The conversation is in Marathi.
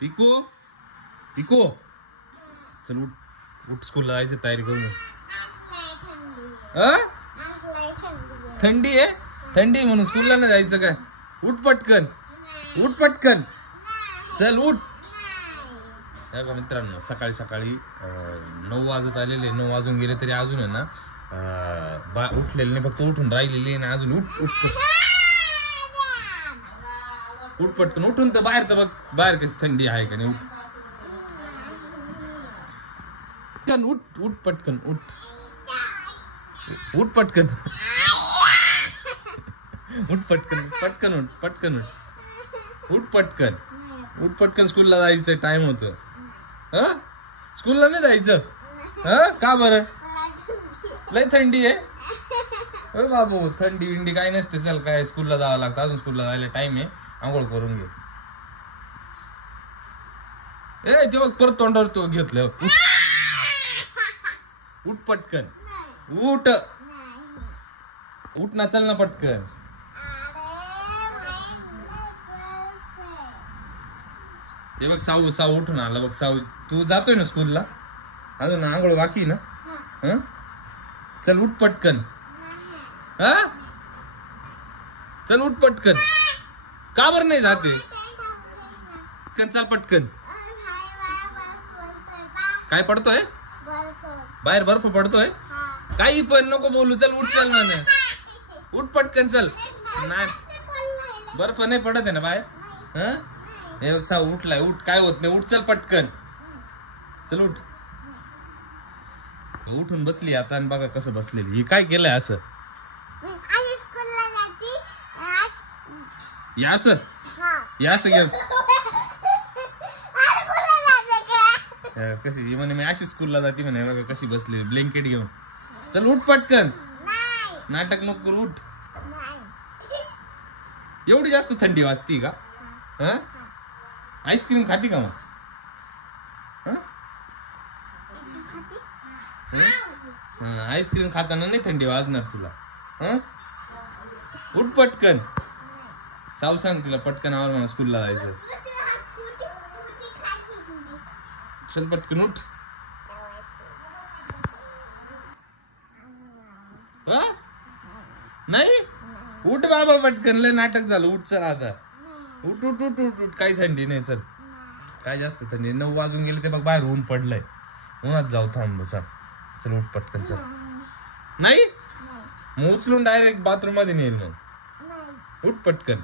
पिको पिको चल उठ उठ स्कूलला जायचं तयारी करून थंडी आहे थंडी म्हणून स्कूलला नाही जायचं काय उठ पटकन चल उठ मित्रांनो सकाळी सकाळी 9 वाजत आलेले 9 वाजून गेले तरी अजून आहे ना उठलेले नाही फक्त उठून राहिलेले ना अजून उठ पटकन उठून तर बघ बाहेर कशी थंडी आहे का नाही उठ पटकन उठ पटकन उठ पटकन स्कूलला जायचं टाइम होतं स्कूलला नाही जायचं का बरं लय थंडी आहे बाबू थंडी विंडी काय नसते चल काय स्कूलला जावं लागतं अजून स्कूलला जायला टाइम आहे आंघोळ करून घे तेव्हा परत तोंडावर तो घेतलं उठ पटकन उठ ना चल ना पटकन हे बघ साऊ उठून आला बघ साऊ तू जातोय ना स्कूलला अजून आंघोळ बाकी ना चल उठ पटकन चल उठ पटकन का बरं नाही जाते चल पटकन काय पडतोय बाहेर बर्फ पडतोय काही पण नको बोलू चल उठ चल ना उठ पटकन चल नाही बर्फ नाही पडत आहे ना बाहेर हे बघ साऊ उठलाय उठ काय होत नाही उठ चल पटकन चल उठून बसली आता आणि बघा कसं बसलेली ही काय केलंय असं या असं घेऊन कशी म्हणे मी अशी स्कूलला जाते म्हणे बघा कशी बसली ब्लँकेट घेऊन चल उठ पटकन नाटक नको करू उठ एवढी जास्त थंडी वाजती का आईस्क्रीम खाती का मग आईस्क्रीम खाताना नाही थंडी वाजणार तुला उठ पटकन साव सांग तिला पटकन आवर मला स्कूलला जायचं चल पटकन उठ नाही उठ बाबा पटकन लय नाटक झालं उठ चल आता उठ उठ उठ उठ उठ काही थंडी नाही चल काय जास्त थंडी 9 वाजून गेले ते बघ बाहेर ऊन पडलंय उन्हात जाऊ थांब चल उठ पटकन चल नाही मग उचलून डायरेक्ट बाथरूम मध्ये नेईल मग उठ पटकन